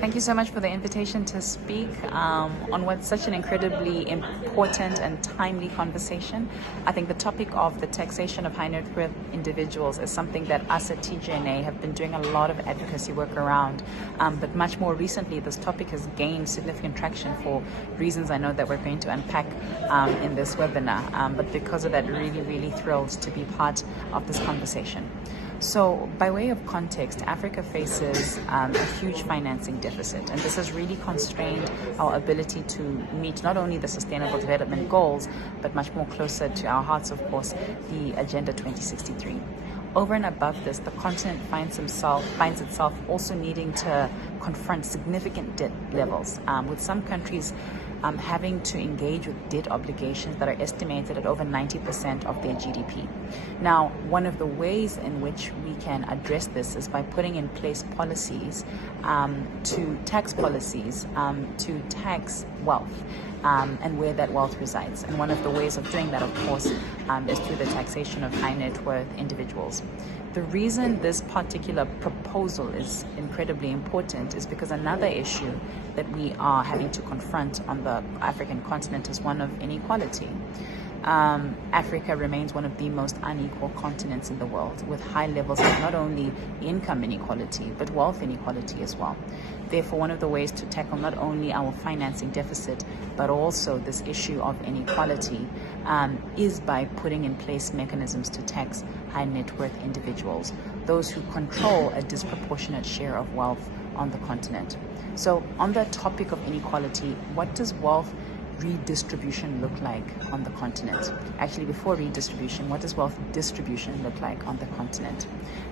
Thank you so much for the invitation to speak on what's such an incredibly important and timely conversation. I think the topic of the taxation of high net worth individuals is something that us at TGNA have been doing a lot of advocacy work around. But much more recently, this topic has gained significant traction for reasons I know that we're going to unpack in this webinar. But because of that, really thrilled to be part of this conversation. So by way of context, Africa faces a huge financing deficit, and this has really constrained our ability to meet not only the Sustainable Development Goals, but much more closer to our hearts, of course, the Agenda 2063. Over and above this, the continent finds itself also needing to confront significant debt levels, with some countries having to engage with debt obligations that are estimated at over 90% of their GDP. Now, one of the ways in which we can address this is by putting in place policies, tax policies to tax wealth and where that wealth resides. And one of the ways of doing that, of course, is through the taxation of high net worth individuals. The reason this particular proposal is incredibly important is because another issue that we are having to confront on the African continent is one of inequality. Africa remains one of the most unequal continents in the world, with high levels of not only income inequality, but wealth inequality as well. Therefore, one of the ways to tackle not only our financing deficit, but also this issue of inequality is by putting in place mechanisms to tax high net worth individuals, those who control a disproportionate share of wealth on the continent. So on the topic of inequality, what does wealth redistribution look like on the continent? Actually, before redistribution, what does wealth distribution look like on the continent?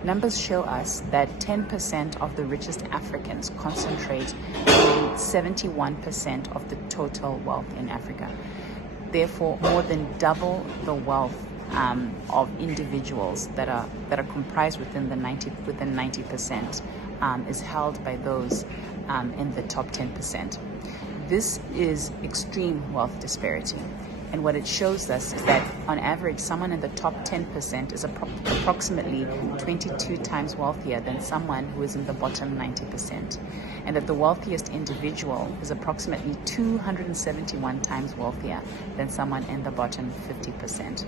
Numbers show us that 10% of the richest Africans concentrate in 71% of the total wealth in Africa. Therefore, more than double the wealth of individuals that are comprised within 90% is held by those in the top 10%. This is extreme wealth disparity. And what it shows us is that on average, someone in the top 10% is approximately 22 times wealthier than someone who is in the bottom 90%. And that the wealthiest individual is approximately 271 times wealthier than someone in the bottom 50%.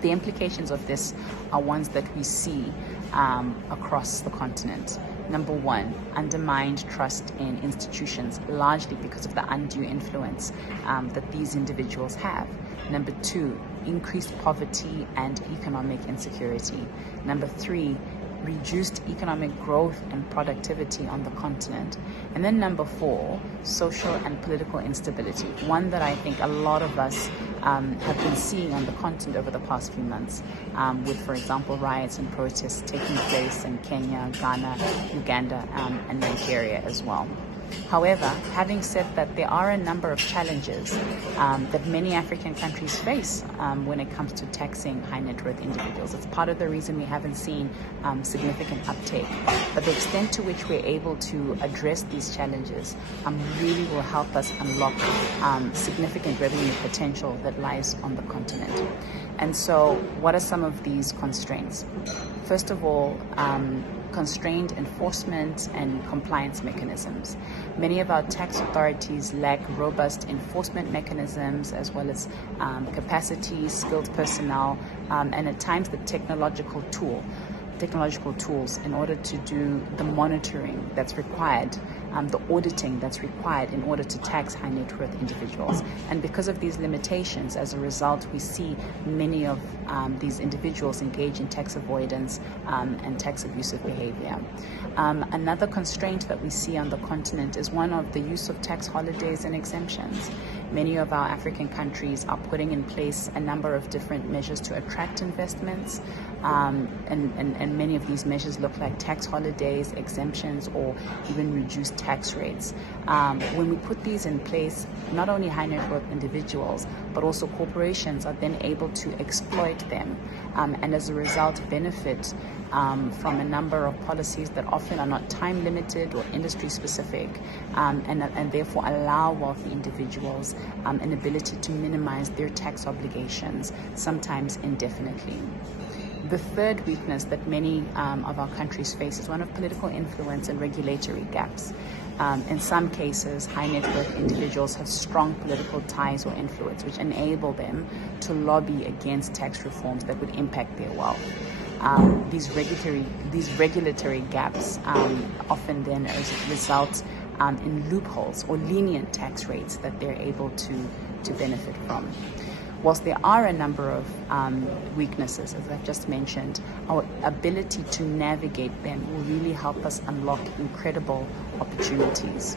The implications of this are ones that we see across the continent. Number one, undermined trust in institutions, largely because of the undue influence that these individuals have. Number two, increased poverty and economic insecurity. Number three, reduced economic growth and productivity on the continent. And then number four, social and political instability, one that I think a lot of us have been seeing on the continent over the past few months, with, for example, riots and protests taking place in Kenya, Ghana, Uganda, and Nigeria as well. However, having said that, there are a number of challenges that many African countries face when it comes to taxing high net worth individuals. It's part of the reason we haven't seen significant uptake. But the extent to which we're able to address these challenges really will help us unlock significant revenue potential that lies on the continent. And so what are some of these constraints? First of all, constrained enforcement and compliance mechanisms. Many of our tax authorities lack robust enforcement mechanisms, as well as capacity, skilled personnel, and at times the technological tools in order to do the monitoring that's required, the auditing that's required in order to tax high net worth individuals. And because of these limitations, as a result, we see many of these individuals engage in tax avoidance and tax abusive behavior. Another constraint that we see on the continent is one of the use of tax holidays and exemptions. Many of our African countries are putting in place a number of different measures to attract investments, and many of these measures look like tax holidays, exemptions, or even reduced tax rates. When we put these in place, not only high net worth individuals, but also corporations are then able to exploit them, and as a result benefit from a number of policies that often are not time limited or industry specific, and therefore allow wealthy individuals an ability to minimize their tax obligations, sometimes indefinitely. The third weakness that many of our countries face is one of political influence and regulatory gaps. In some cases, high net worth individuals have strong political ties or influence, which enable them to lobby against tax reforms that would impact their wealth. These regulatory gaps often then result in loopholes or lenient tax rates that they're able to benefit from. Whilst there are a number of weaknesses, as I've just mentioned, our ability to navigate them will really help us unlock incredible opportunities.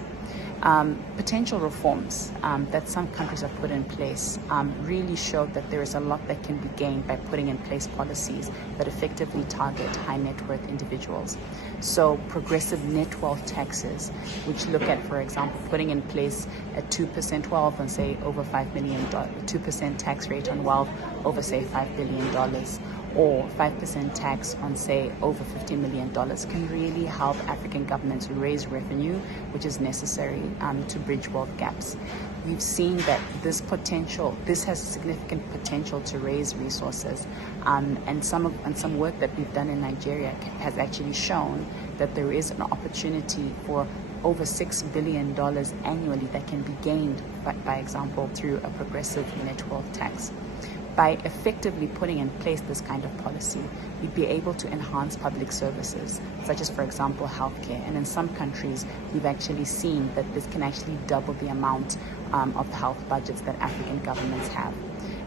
Potential reforms that some countries have put in place really show that there is a lot that can be gained by putting in place policies that effectively target high net worth individuals. So progressive net wealth taxes, which look at, for example, putting in place a 2% wealth on, say, over $5 million, 2% tax rate on wealth over, say, $5 billion, or 5% tax on, say, over $50 million can really help African governments raise revenue, which is necessary to bridge wealth gaps. We've seen that this has significant potential to raise resources, and some work that we've done in Nigeria has actually shown that there is an opportunity for over $6 billion annually that can be gained, by example, through a progressive net wealth tax. By effectively putting in place this kind of policy, we'd be able to enhance public services, such as, for example, healthcare. And in some countries, we've actually seen that this can actually double the amount of health budgets that African governments have.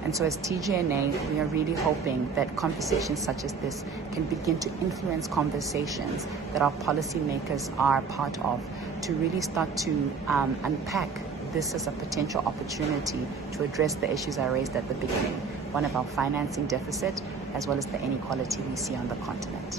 And so as TGNA, we are really hoping that conversations such as this can begin to influence conversations that our policymakers are part of, to really start to unpack this as a potential opportunity to address the issues I raised at the beginning, one of our financing deficit, as well as the inequality we see on the continent.